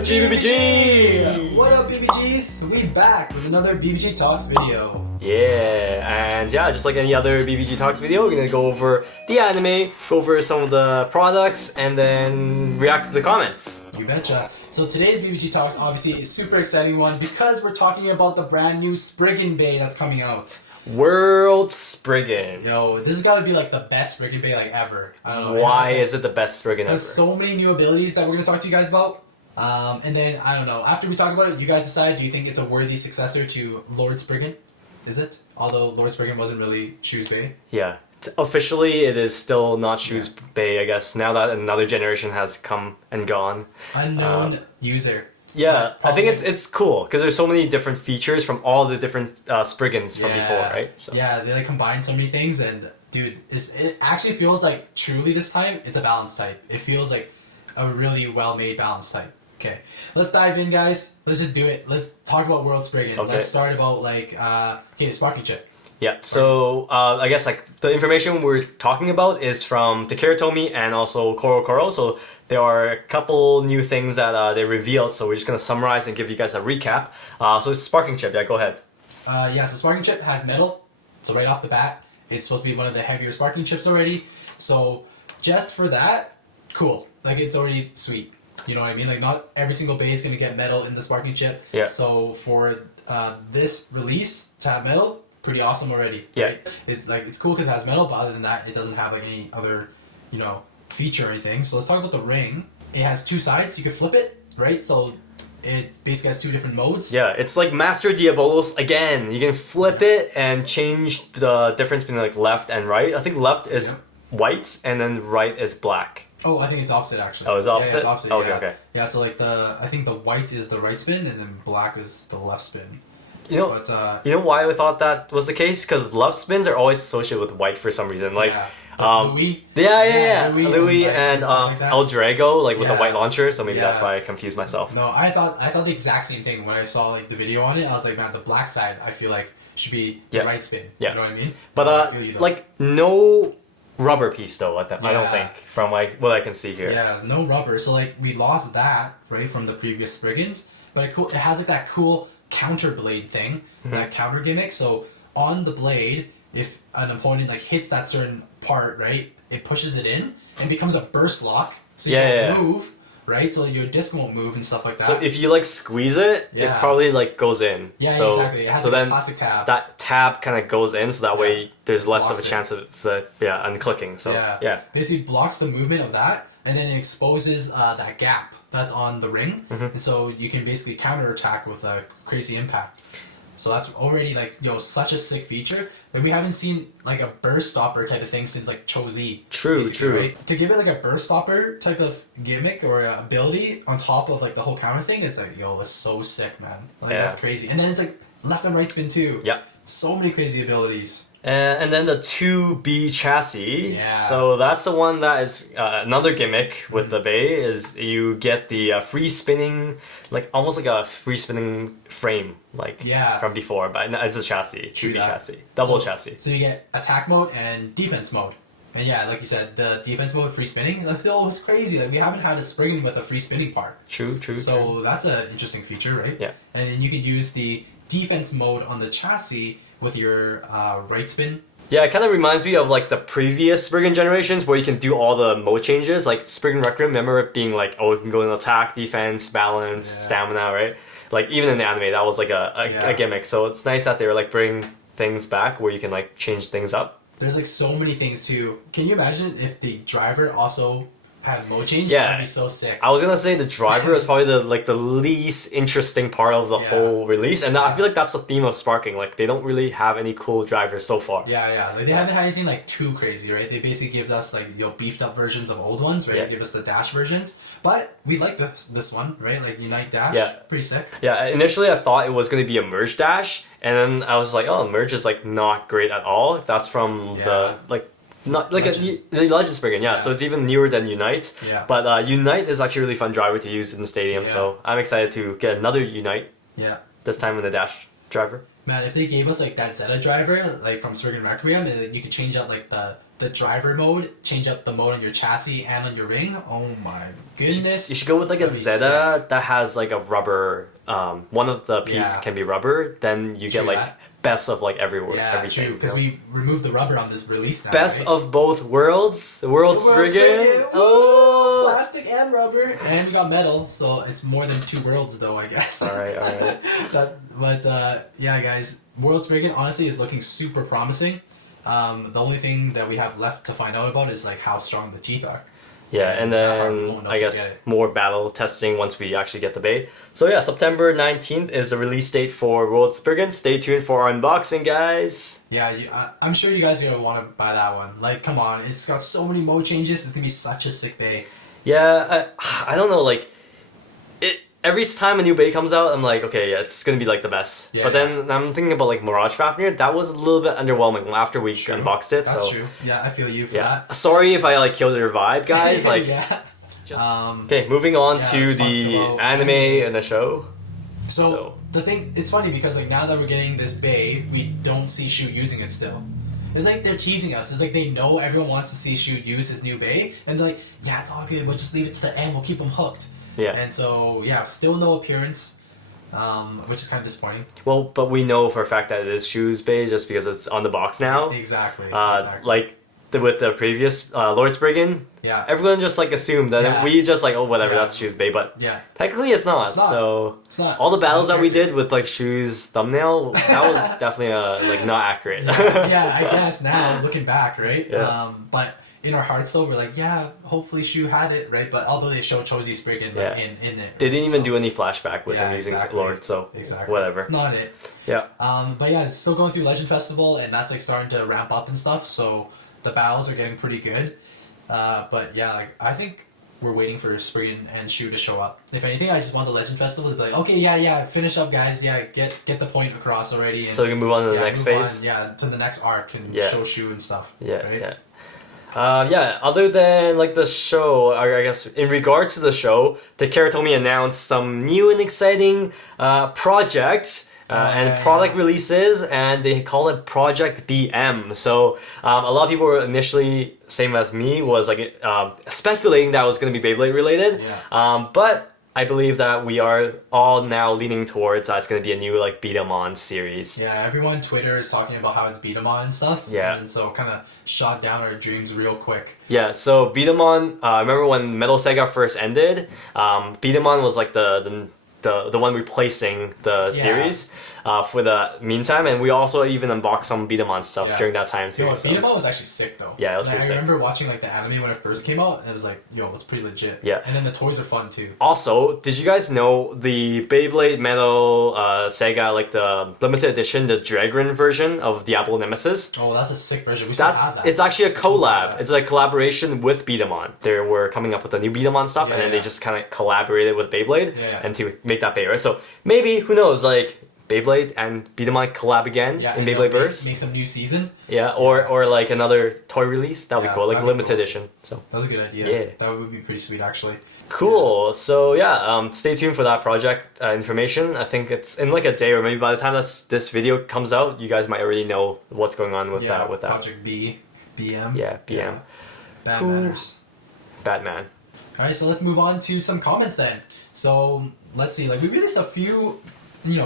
OMG BBG! What up BBGs? We back with another BBG Talks video. Yeah, and yeah, just like any other BBG Talks video, we're gonna go over the anime, go over some of the products, and then react to the comments. You betcha. So today's BBG Talks obviously is a super exciting one because we're talking about the brand new Spriggan Bay that's coming out. Lord Spriggan. Yo, this has got to be like the best Spriggan Bay like ever. I don't know. Why is it the best Spriggan ever? There's so many new abilities that we're going to talk to you guys about. And then, I don't know, after we talk about it, you guys decide, do you think it's a worthy successor to Lord Spriggan? Is it? Although Lord Spriggan wasn't really Shu's Bay. Yeah. Officially, it is still not Shu's Bay, I guess, now that another generation has come and gone. Unknown user. Yeah, I think it's cool because there's so many different features from all the different Spriggans from before, right? So. Yeah, they like combine so many things, and dude, it actually feels like truly this time it's a balance type. It feels like a really well-made balance type. Okay, let's dive in, guys. Let's just do it. Let's talk about World Spriggan. Okay. Let's start about like the Sparking chip. Yeah, so I guess like the information we're talking about is from Takara Tomy and also Koro Koro. So there are a couple new things that they revealed. So we're just gonna summarize and give you guys a recap. So it's Sparking chip. Yeah, go ahead. Yeah, so Sparking chip has metal. So right off the bat, it's supposed to be one of the heavier Sparking chips already. So just for that, cool. Like it's already sweet. You know what I mean? Like not every single bay is gonna get metal in the Sparking chip. Yeah. So for this release to have metal, pretty awesome already. Yeah. Right? It's cool because it has metal, but other than that, it doesn't have like any other, feature or anything. So let's talk about the ring. It has two sides. You can flip it, right? So it basically has two different modes. Yeah, it's like Master Diabolos again. You can flip it and change the difference between like left and right. I think left is white and then right is black. Oh, I think it's opposite actually. Oh, it's opposite? Yeah, it's opposite. Okay, yeah. okay. Yeah, so like I think the white is the right spin and then black is the left spin. You know why we thought that was the case? Because left spins are always associated with white for some reason. Like, Louis. Louis and like El Drago, like with the white launcher. So maybe that's why I confused myself. No, I thought the exact same thing when I saw like the video on it. I was like, man, the black side I feel like should be the right spin. Yeah. You know what I mean? But like no rubber piece though. I don't think from like what I can see here. Yeah, no rubber. So like we lost that right from the previous Spriggans, but it has like that cool counter blade thing, that counter gimmick. So on the blade, if an opponent like hits that certain part, right, it pushes it in and becomes a burst lock. So you won't move, right? So your disc won't move and stuff like that. So if you like squeeze it, it probably like goes in. Yeah, so, exactly. It has so like then a plastic tab. That tab kind of goes in, so that way there's less blocks of a chance of the unclicking. So basically blocks the movement of that, and then it exposes that gap that's on the ring, and so you can basically counterattack with a crazy impact. So that's already like such a sick feature. Like we haven't seen like a burst stopper type of thing since like Cho-Z. True. Right? To give it like a burst stopper type of gimmick or ability on top of like the whole counter thing, it's like it's so sick, man. Like that's crazy. And then it's like left and right spin too. Yeah. So many crazy abilities. And then the 2B chassis. Yeah. So that's the one that is another gimmick with the Bay is you get the free spinning, like almost like a free spinning frame, like from before, but it's a chassis, 2B chassis, double chassis. So you get attack mode and defense mode. And yeah, like you said, the defense mode, free spinning, like, it's crazy. Like we haven't had a Spriggan with a free spinning part. True. So that's an interesting feature, right? Yeah. And then you can use the defense mode on the chassis with your right spin. Yeah, it kind of reminds me of like the previous Spriggan generations where you can do all the mode changes. Like Spriggan Requiem, remember it being like, you can go in attack, defense, balance, stamina, right? Like even in the anime, that was like a gimmick. So it's nice that they were like bring things back where you can like change things up. There's like so many things too. Can you imagine if the driver also had mode change? Yeah. That'd be so sick. I was gonna say the driver is probably the least interesting part of the whole release, and I feel like that's the theme of Sparking. Like they don't really have any cool drivers so far. Yeah. Like they haven't had anything like too crazy, right? They basically give us like beefed up versions of old ones, right? Yeah. They give us the dash versions, but we like this one, right? Like Unite Dash. Yeah. Pretty sick. Yeah. Initially, I thought it was gonna be a merge dash, and then I was like, oh, merge is like not great at all. That's from the not like the Legend Spriggan, so it's even newer than Unite. Yeah. But Unite is actually a really fun driver to use in the stadium, so I'm excited to get another Unite. Yeah. This time in the dash driver. Man, if they gave us like that Zeta driver, like from Spriggan Requiem, you could change out like the the driver mode, change up the mode on your chassis and on your ring. Oh my goodness! You should go with like a Zeta that has like a rubber. One of the piece can be rubber. Then you get like best of like everywhere. Yeah, everything, true. Because we removed the rubber on this release now. Best right? of both worlds. Lord Spriggan. Oh, plastic and rubber, and you got metal, so it's more than 2 worlds though, I guess. All right. But yeah, guys, Lord Spriggan honestly is looking super promising. The only thing that we have left to find out about is like how strong the teeth are. Yeah, and then I guess more battle testing once we actually get the Bay. So yeah, September 19th is the release date for Lord Spriggan. Stay tuned for our unboxing, guys. Yeah, I'm sure you guys are gonna want to buy that one. Like, come on, it's got so many mode changes. It's gonna be such a sick Bay. Yeah, I don't know, like every time a new Bay comes out, I'm like, okay, yeah, it's gonna be like the best. Yeah, but then I'm thinking about like Mirage Fafnir. That was a little bit underwhelming after we unboxed it. That's true. Yeah, I feel you for that. Sorry if I like killed your vibe, guys. Like, yeah. Okay, moving on to the anime and the show. So the thing, it's funny because like now that we're getting this Bay, we don't see Shu using it still. It's like they're teasing us. It's like they know everyone wants to see Shu use his new Bay, and they're like, yeah, it's all good. We'll just leave it to the end. We'll keep him hooked. Yeah. And so, yeah, still no appearance, which is kind of disappointing. Well, but we know for a fact that it is Shu's Bay just because it's on the box now. Exactly. Like with the previous Lord Spriggan. Yeah. Everyone just like assumed that we just like, oh, whatever, that's Shu's Bay. But technically it's not. So all the battles that we did with like Shu's thumbnail, that was definitely like not accurate. Yeah, I guess now looking back, right? Yeah. But in our hearts though, we're like, yeah, hopefully Shu had it, right? But although they showed Chozy Spriggan in it. They didn't even do any flashback with him using Lord, so whatever. It's not it. Yeah. But yeah, it's still going through Legend Festival, and that's like starting to ramp up and stuff, so the battles are getting pretty good. But yeah, like I think we're waiting for Spriggan and Shu to show up. If anything, I just want the Legend Festival to be like, okay, yeah, finish up, guys. Yeah, get the point across already. And, so we can move on to the next phase? To the next arc and show Shu and stuff. Yeah, right? Other than like the show, I guess in regards to the show, the Karatomi announced some new and exciting projects and product releases, and they call it Project BM. So a lot of people were initially, same as me, was like speculating that it was going to be Beyblade related. But I believe that we are all now leaning towards it's going to be a new like beat 'em on series. Yeah, everyone on Twitter is talking about how it's beat 'em on and stuff. Yeah. And so kind of shot down our dreams real quick. Yeah, so beat 'em on, I remember when Metal Sega first ended, beat 'em on was like the one replacing the series for the meantime, and we also even unboxed some beat 'em on stuff during that time too. Beat 'em on was actually sick though. Yeah, it was pretty sick. I remember watching like the anime when it first came out, and it was like, yo, it's pretty legit. Yeah. And then the toys are fun too. Also, did you guys know the Beyblade Metal Sega, like the limited edition, the Dragon version of Diablo Nemesis? Oh, that's a sick version. We still have that. It's actually a collab. It's a collaboration with beat 'em on. They were coming up with a new beat 'em on stuff, and then they just kind of collaborated with Beyblade and to make that Bay, right? So maybe, who knows, like Beyblade and beat 'em on collab again in Beyblade Burst. Make some new season. Yeah, or like another toy release. That would be cool, like limited edition. So that was a good idea. Yeah, that would be pretty sweet actually. Cool. So stay tuned for that project information. I think it's in like a day, or maybe by the time this video comes out, you guys might already know what's going on with that. Project BM. Yeah, BM. Batman. All right, so let's move on to some comments then. So let's see. Like we released a few,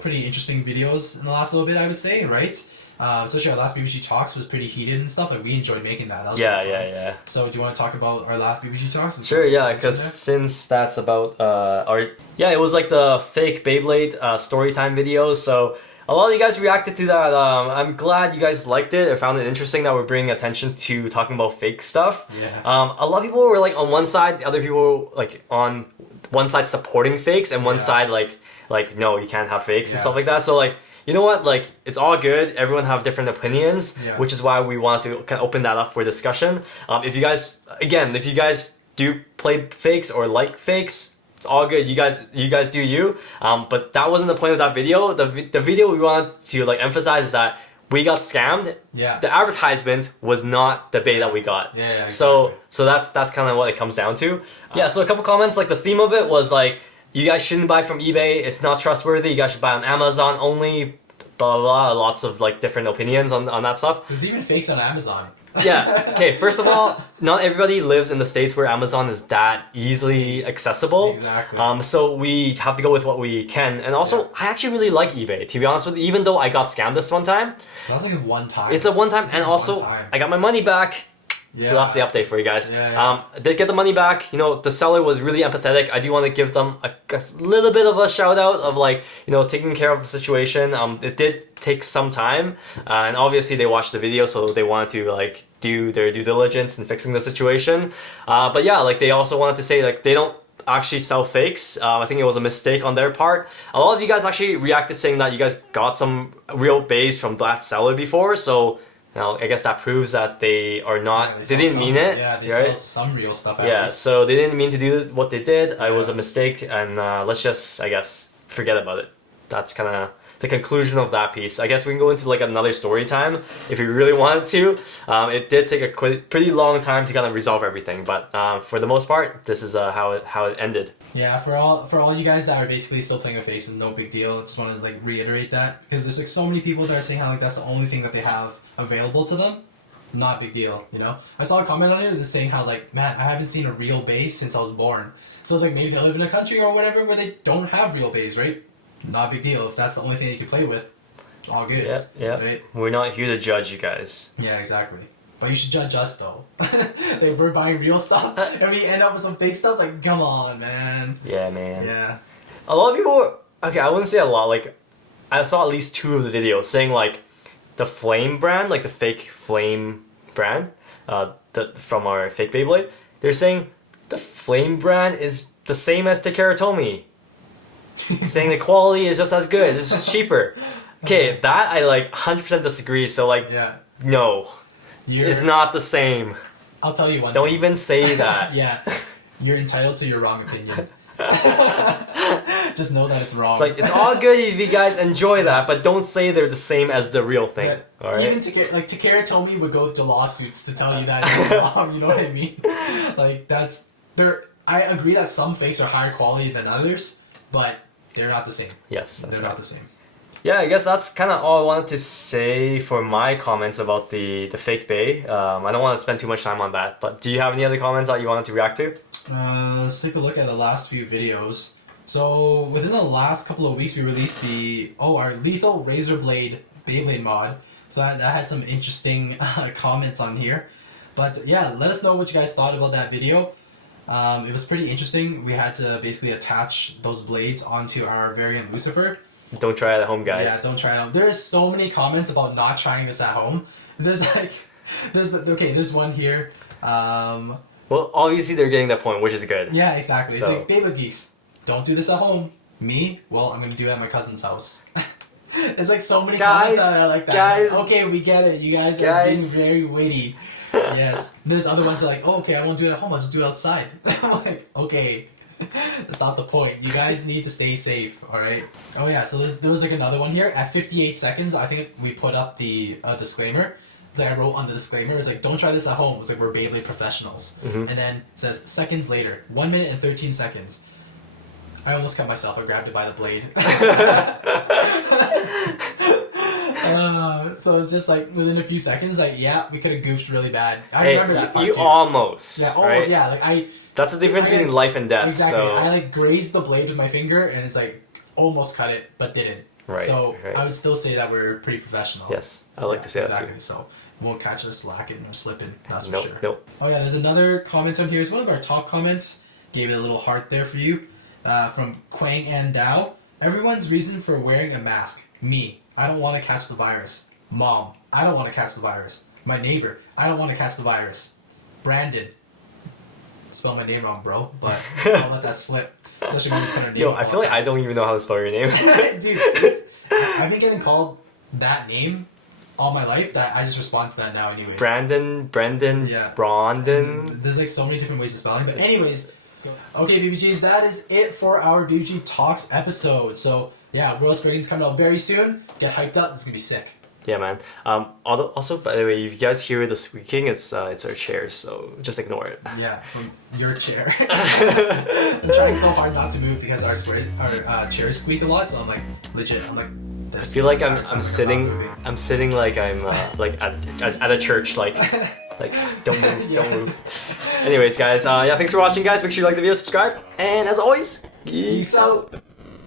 pretty interesting videos in the last little bit, I would say, right? Especially our last BBG Talks was pretty heated and stuff. Like we enjoyed making that. That was yeah. So do you want to talk about our last BBG Talks? Sure, yeah, because since that's about it was like the fake Beyblade story time videos. So a lot of you guys reacted to that. I'm glad you guys liked it. I found it interesting that we're bringing attention to talking about fake stuff. Yeah. A lot of people were like on one side, the other people were like on one side supporting fakes, and one side like no, you can't have fakes and stuff like that. So like, you know what, like it's all good. Everyone have different opinions, which is why we want to kind of open that up for discussion. If you guys do play fakes or like fakes, it's all good. You guys do you. But that wasn't the point of that video. The video we want to like emphasize is that we got scammed. Yeah. The advertisement was not the Bay that we got. Yeah. Exactly. So that's kind of what it comes down to. So a couple comments, like the theme of it was like, you guys shouldn't buy from eBay. It's not trustworthy. You guys should buy on Amazon only. Blah blah blah. Lots of like different opinions on that stuff. There's even fakes on Amazon. Yeah. Okay. First of all, not everybody lives in the states where Amazon is that easily accessible. Exactly. So we have to go with what we can. And also, I actually really like eBay. To be honest with you, even though I got scammed this one time, That was like a one time. it's a one time, and like also one time. I got my money back. So that's the update for you guys. Yeah. I did get the money back. You know, the seller was really empathetic. I do want to give them a little bit of a shout out of like, you know, taking care of the situation. It did take some time, and obviously they watched the video, so they wanted to like do their due diligence in fixing the situation. But yeah, like they also wanted to say like they don't actually sell fakes. I think it was a mistake on their part. A lot of you guys actually reacted saying that you guys got some real bays from that seller before, so. Now, I guess that proves that they are not. Yeah, they didn't mean it. Yeah, they right? sell some real stuff. At Yeah, least. so they didn't mean to do what they did. It was a Yeah. mistake, and let's just, I guess, forget about it. That's kind of the conclusion of that piece. I guess we can go into like another story time if we really wanted to. It did take a pretty long time to kind of resolve everything, but for the most part, this is how it ended. Yeah, for all you guys that are basically still playing with face and no big deal, just want to like reiterate that because there's like so many people that are saying how like that's the only thing that they have available to them. Not big deal, you know. I saw a comment on it that's saying how like, man, I haven't seen a real base since I was born. So it's like maybe they live in a country or whatever where they don't have real bays, right? Not big deal if that's the only thing you can play with. All good. Yeah. Right? We're not here to judge you guys. Yeah, exactly. But you should judge us though. Like we're buying real stuff and we end up with some fake stuff. Like, come on, man. Yeah, man. Yeah. A lot of people. Okay, I wouldn't say a lot. Like, I saw at least 2 of the videos saying like. The Flame brand, like the fake Flame brand, from our fake Beyblade, they're saying the Flame brand is the same as Takeratomi. Saying the quality is just as good, it's just cheaper. Okay, that I like 100% disagree, so like, Yeah. no. It's not the same. I'll tell you one Don't thing. even say that. Yeah. You're entitled to your wrong opinion. Just know that it's wrong. It's like, it's all good if you guys enjoy that, but don't say they're the same as the real thing. Yeah, Alright? even Takara Tomy would go to lawsuits to tell you that it's wrong, you know what I mean? Like that's I agree that some fakes are higher quality than others, but they're not the same. Yes, that's They're right. not the same. Yeah, I guess that's kind of all I wanted to say for my comments about the fake bay. I don't want to spend too much time on that, but do you have any other comments that you wanted to react to? Let's take a look at the last few videos. So within the last couple of weeks, we released our Lethal Razor Blade Beyblade mod. So that had some interesting comments on here. But yeah, let us know what you guys thought about that video. It was pretty interesting. We had to basically attach those blades onto our variant Lucifer. Don't try it at home, guys. Yeah, don't try it out. There's so many comments about not trying this at home. There's one here. Well, obviously they're getting that point, which is good. Yeah, exactly. So- It's like, BeybladeGeeks, don't do this at home. Me? Well, I'm gonna do it at my cousin's house. It's like so many comments that are like that. Guys. Okay, we get it. You guys are being very witty. Yes. And there's other ones that are like, oh, okay, I won't do it at home. I'll just do it outside. I'm like, okay. That's not the point. You guys need to stay safe, alright? Oh yeah, so there was like another one here. At 58 seconds, I think we put up the disclaimer. That I wrote on the disclaimer. It's like, don't try this at home. It's like, we're Beyblade professionals. Mm-hmm. And then it says, seconds later. 1 minute and 13 seconds. I almost cut myself. I grabbed it by the blade. So it's just like, within a few seconds, like, yeah, we could have goofed really bad. I remember that part you too. almost. Yeah, almost, right? yeah. Like, That's the difference I- between life and death. exactly. So I like grazed the blade with my finger, and it's like almost cut it, but didn't. Right, So right. I would still say that we're pretty professional. yes, I like to say exactly. that too. So won't catch us slacking or slipping. That's for Nope, sure. nope. Oh yeah, there's another comment on here. It's one of our top comments. Gave it a little heart there for you. From Quang and Dao. Everyone's reason for wearing a mask. Me. I don't want to catch the virus. Mom. I don't want to catch the virus. My neighbor. I don't want to catch the virus. Brandon. Spell my name wrong, bro, but I'll let that slip. Especially when you put a name. Yo, I feel like I don't even know how to spell your name. Dude, I've been getting called that name all my life that I just respond to that now anyways. Brendan, Yeah. Brandon. There's like so many different ways of spelling, but anyways. Okay, BBGs, that is it for our BBG Talks episode. So, yeah, Lord Spriggan's coming out very soon. Get hyped up. It's going to be sick. Yeah, man. Also, by the way, if you guys hear the squeaking, it's our chairs, so just ignore it. Yeah, from your chair. I'm trying so hard not to move because our chairs squeak a lot, so I'm like, legit, I'm like this. I feel like the entire time, I'm not sitting moving. I'm sitting like I'm like at a church like Like, don't move, don't move. Anyways, guys, yeah, thanks for watching, guys. Make sure you like the video, subscribe, and as always, geeks out.